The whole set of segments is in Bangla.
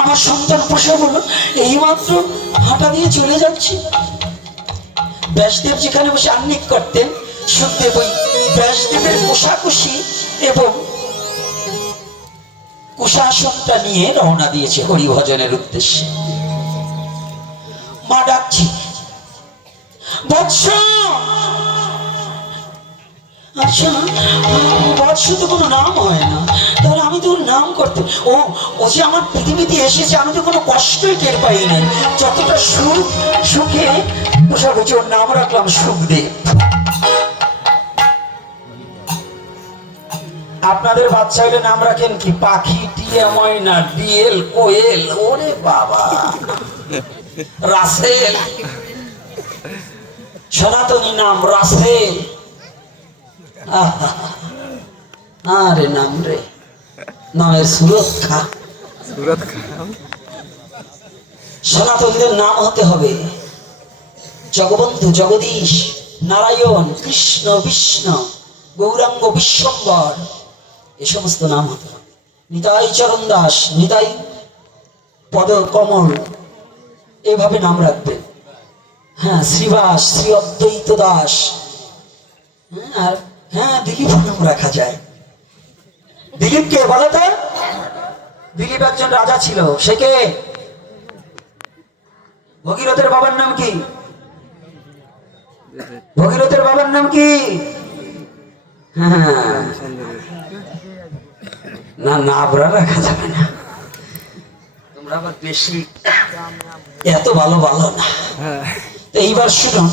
আমার সন্তান প্রসব হলো, এইমাত্র হাঁটা দিয়ে চলে যাচ্ছি। ব্যাসদেব যেখানে বসে আহ্নিক করতেন, সুখদেব ওই ব্যাসদেবের কোষাকুষি এবং কুশাসনটা নিয়ে রওনা দিয়েছে হরিভজনের উদ্দেশ্যে। মা ডাকছি, বৎস। আচ্ছা, বৎস তো কোনো নাম হয় না, তাহলে আমি তোর নাম করতে, ও যে আমার পৃথিবীতে এসেছে, আমি তো কোনো কষ্টই টের পাই নাই। যতটা সুখে পোশাক হয়েছে, ওর নাম রাখলাম সুখদেব। আপনাদের বাচ্চা হলে নাম রাখেন কি? পাখি, টিয়া, ময়না, ডিএল, কোয়েল, ওরে বাবা, রাসেল। সনাতনী নাম রাসেল। আরে নাম রে, নামের সুরক্ষা। সনাতনীদের নাম হতে হবে জগবন্ধু, জগদীশ, নারায়ণ, কৃষ্ণ, বিষ্ণু, গৌরাঙ্গ, বিশ্বম্বর, এ সমস্ত নাম হতে হবে। নিতাই চরণ দাস, নিতাই পদ কমল, এভাবে নাম রাখবেন। হ্যাঁ, শ্রীবাস, শ্রী অদ্বৈত দাস। আর হ্যাঁ, দিলীপ নাম রাখা যায়। দিলীপ কে বলো তো? দিলীপ একজন রাজা ছিল। সে কে? ভগীরথের বাবার নাম কি? ভগীরথের বাবার নাম কি? হ্যাঁ, না, নাবরা রাখা যাবে না, তোমরা আবার বেশি এত ভালো না। এইবার শুনুন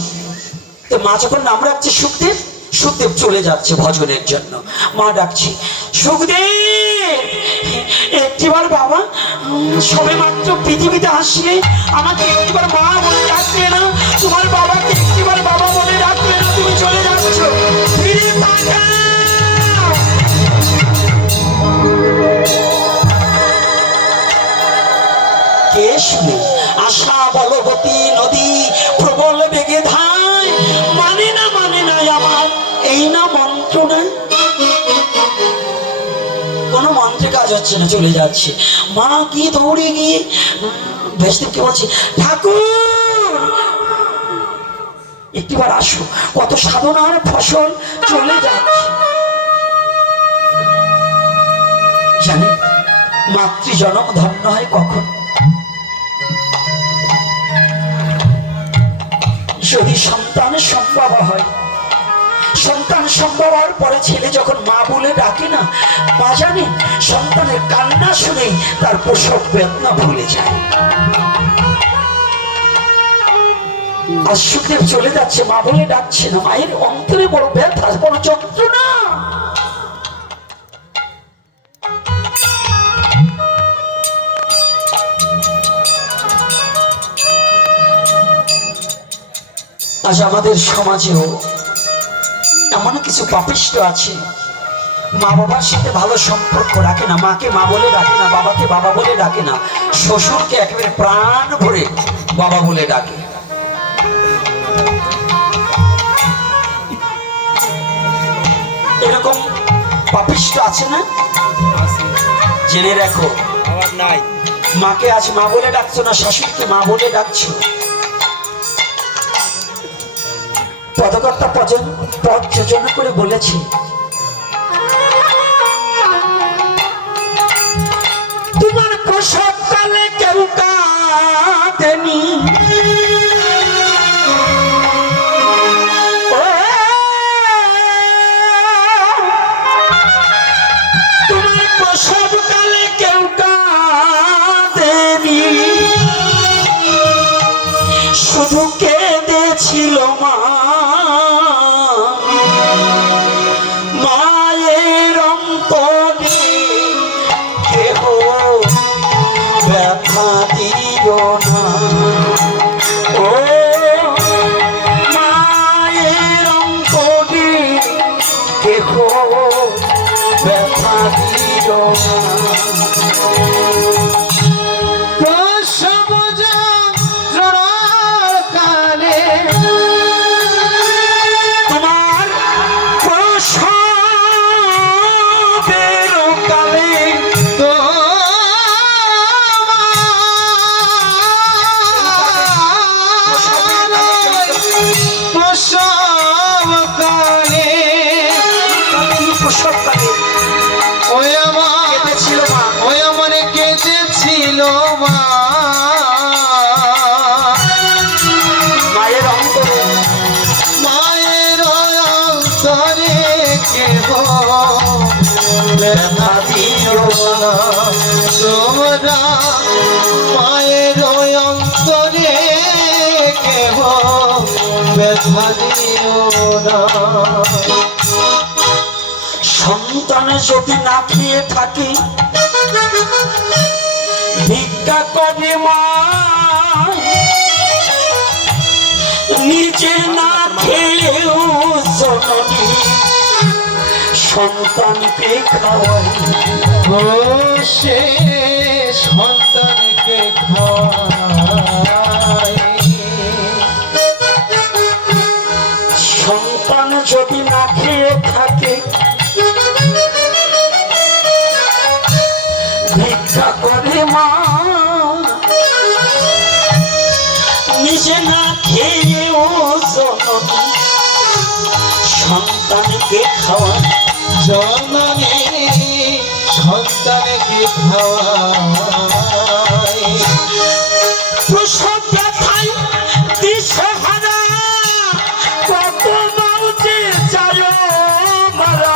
তো, মা যখন নাম রাখছে সুখদেব, সুখদেব চলে যাচ্ছে ভজনের জন্য। মা ডাকছি, সুখদেব একটিবার বাবা, সবে মাত্র পৃথিবীতে আসলে আমাকে একটিবার মা বলে ডাকলে না, তোমার বাবাকে একটিবার বাবা বলে ডাকলে না, তুমি চলে যাচ্ছ, ফিরে তাকাও। কে শুনে? আশা বলবতী নদী প্রবল বেগে ধায়, মানে না আমার এই না মন্ত্র না, কোন মন্ত্রে কাজ হচ্ছে না, চলে যাচ্ছে। মা গিয়ে দৌড়ে গিয়ে ব্যাসদেবকে বলছে, ঠাকুর একটিবার আসো, কত সাধনার ফসল চলে যাচ্ছে। জানে মাতৃজনম ধন্য হয় কখন? যদি সন্তান সম্ভব হয়। সন্তান সম্ভব হওয়ার পরে ছেলে যখন মা বলে ডাকে না, মা জানে সন্তানের কান্না শুনেই তার প্রসব বেদনা ভুলে যায়। আর সুখদেব চলে যাচ্ছে, মা বলে ডাকছে না, মায়ের অন্তরে বড় ব্যথা, বড় যন্ত্রণা। আজ আমাদের সমাজেও এমন কিছু পাপিষ্ট আছে, মা বাবার সাথে ভালো সম্পর্ক রাখে না, মাকে মা বলে ডাকে না, বাবাকে বাবা বলে ডাকে না, শ্বশুরকে একেবারে প্রাণ ভরে বাবা বলে ডাকে। এরকম পাপিষ্ট আছে না? জেনে রাখো, মাকে আজ মা বলে ডাকছো না, শাশুড়িকে মা বলে ডাকছো। পদকর্তা পদ যোজনা করে বলেছে, তোমার প্রসবকালে কেউ কাঁদেনি, তোমার প্রসবকালে কেউ কাঁদেনি, শুধু কেঁদেছিল মা। মায়ের অন্তরে কেহ ব্যথা দিও না। সন্তান যদি না খেয়ে থাকে ভিক্ষা করে মা, নিজে না খেয়েও জননী সন্তানকে খাওয়ায়। ও সে সন্তানকে খাওয়ায়। সন্তান যদি না খেয়ে থাকে ভিক্ষা করে মা, নিজে না খেয়েও জননী সন্তানকে খাওয়ায়। জননী সন্তানকে খাওয়ায়। প্রসব ব্যথায় দিশেহারা কত বলছে যায় মারা।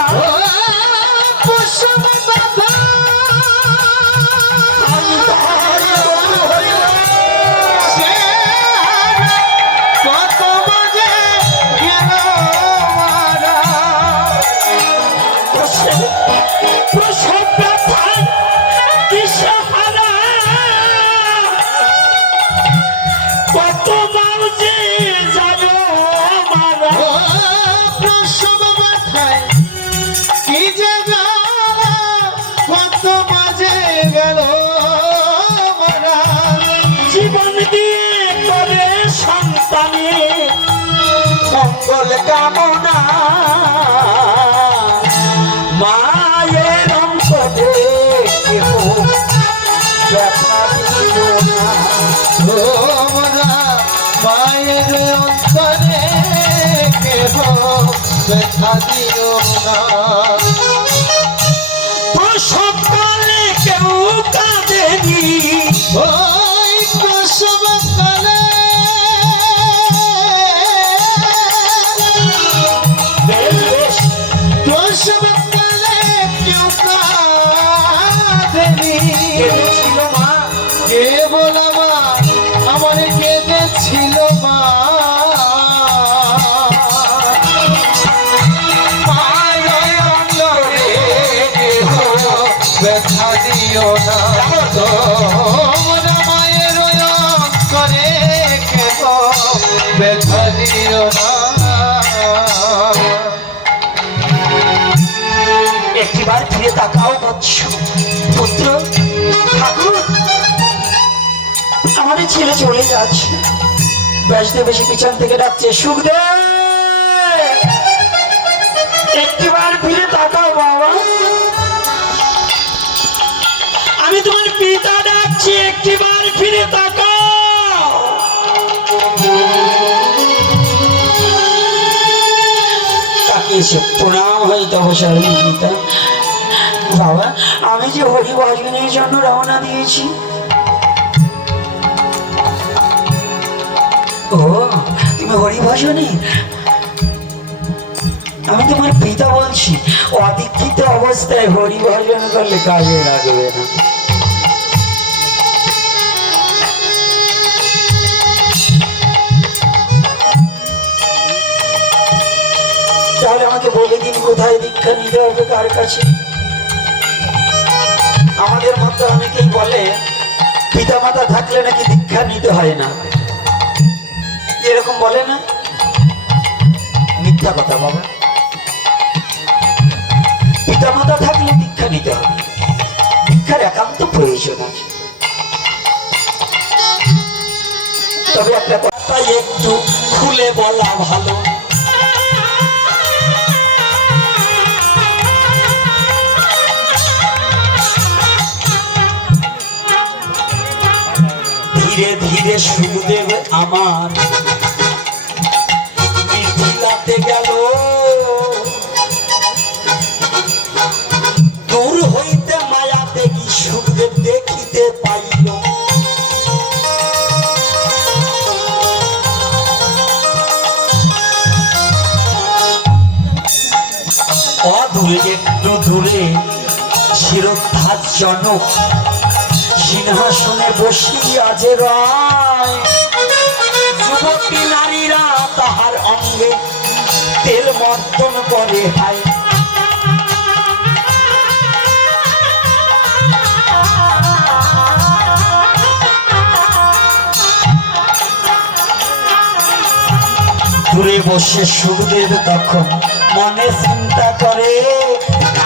প্রসব ব্যথা সে কত বাজে গেল মারা। প্রসব ব্যথায় দিশেহারা কত বলছে যায় মারা। প্রসব ব্যথায় কি যে জ্বালা, কত বাজে গেল মারা। জীবন দিয়ে করে সন্তানে মঙ্গল কামনা, মায়ের অন্তরে কেহ ব্যথা দিও না। তোমরা মায়ের অন্তরে কেহ ব্যথা দিও না। প্রসবকালে কেউ কাঁদেনি, ওই প্রসব কালে প্রসব কালে কেউ কাঁদেনি। কেঁদেছিল মা, কে বলো মা আমার কেঁদেছিল মা। মায়ের অন্তরে কেহ ব্যথা দিও না। তোমরা মায়ের করে কেহ ব্যথা দিও না। একটিবার ফিরে তাকাও বৎস। পুত্র ঠাকুর, আমাদের ছেলে চলে যাচ্ছে। ব্যাসদেব এসে পিছন থেকে ডাকছে, সুখদেব একটিবার ফিরে তাকাও বাবা, আমি তোমার পিতা ডাকছি, একটিবার ফিরে তাকাও। তাকিয়েছে, প্রণাম হয় তপস্যার পিতা। বাবা, আমি যে হরি ভজনের জন্য রওনা দিয়েছি। ও, তুমি হরি ভজনে? আমি তোমার পিতা বলছি, অদীক্ষিত অবস্থায় হরি ভজন করলে কাজে লাগবে না। তাহলে আমাকে বলে দিন, কোথায় দীক্ষা নিতে হবে, কার কাছে? আমাদের মধ্যে অনেকেই বলে পিতা মাতা থাকলে নাকি দীক্ষা নিতে হয় না, এরকম বলে না? মিথ্যা কথা বাবা। পিতা মাতা থাকলে দীক্ষা নিতে হবে, দীক্ষার একান্ত প্রয়োজন আছে। তবে একটা কথা একটু খুলে বলা ভালো, ধীরে ধীরে সুখদেব আমার মিথিলাতে গেল, দূর হইতে মায়া দেখি সুখদেব দেখিতে পাইল। অদূরে একটু দূরে শিরোদ্ধার জনক সিংহাসনে বসিয়া যে রায়, যুবতী নারীরা তাহার অঙ্গে তেল মর্দন করে হায়। দূরে বসে সুখদেব তখন মনে চিন্তা করে,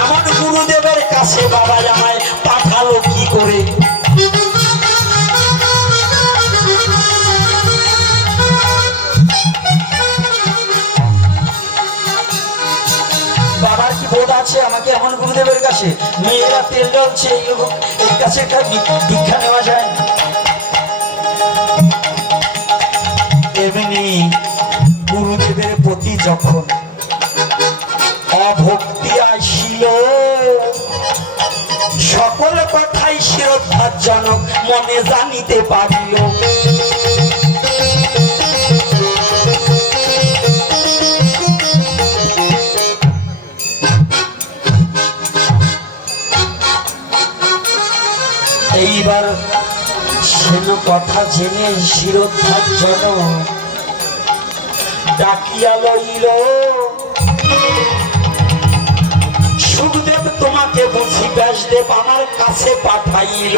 এমন গুরুদেবের কাছে বাবা আমায় পাঠালো কি করে। বাবার কি বোধ আছে আমাকে এমন গুরুদেবের কাছে, মেয়েরা তেল জ্বলছে এর কাছে একটা দীক্ষা নেওয়া যায়। এমনি গুরুদেবের প্রতি যখন অভক্তি আসিল, সকল কথাই শ্রদ্ধাজনক মনে জানিতে পারিল। এইবার সেন কথা জেনে শ্রদ্ধাজনক ডাকিয়া লইল, সুখদেব তোমাকে বুঝি ব্যাসদেব আমার কাছে পাঠাইল।